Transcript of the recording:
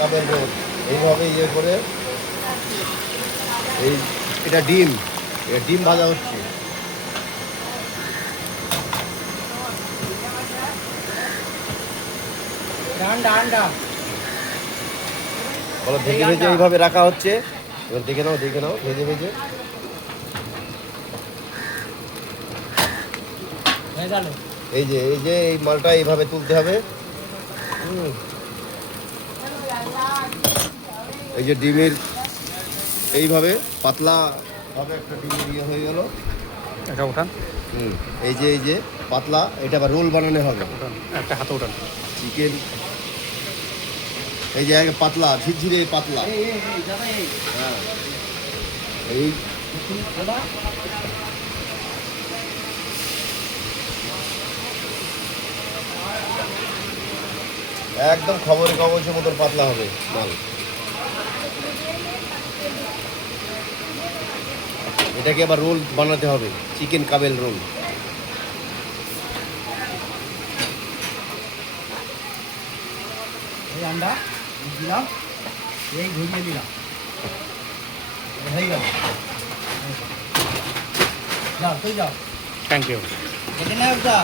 কাবের role এইভাবে ইয়ে করে এই এটা ডিম ভাজা হচ্ছে। বলো ভেজে ভেজে এইভাবে রাখা হচ্ছে। এবার দেখে নাও ভেজে ভেজে এই যে এই মালটা এইভাবে তুলতে হবে। এই যে ডিমের এইভাবে পাতলা ভাবে একটা ডিমের ইয়ে হয়ে গেল। এটা উঠান। এই যে পাতলা, এটা আবার রোল বানানো হবে। একটা হাতে উঠান। চিকেন এই যে পাতলা ঝিরঝিরে পাতলা। হ্যাঁ এই একদম খবরের কাগজের মতন পাতলা হবে মাল। এটাকে আবার রোল বানাতে হবে, চিকেন কাবেল রোল। এই আন্ডা দিলাম, এই ঘুরিয়ে দিলাম, হয়ে গেল। যাও তুই যাও। Thank you. দেখে না ওটা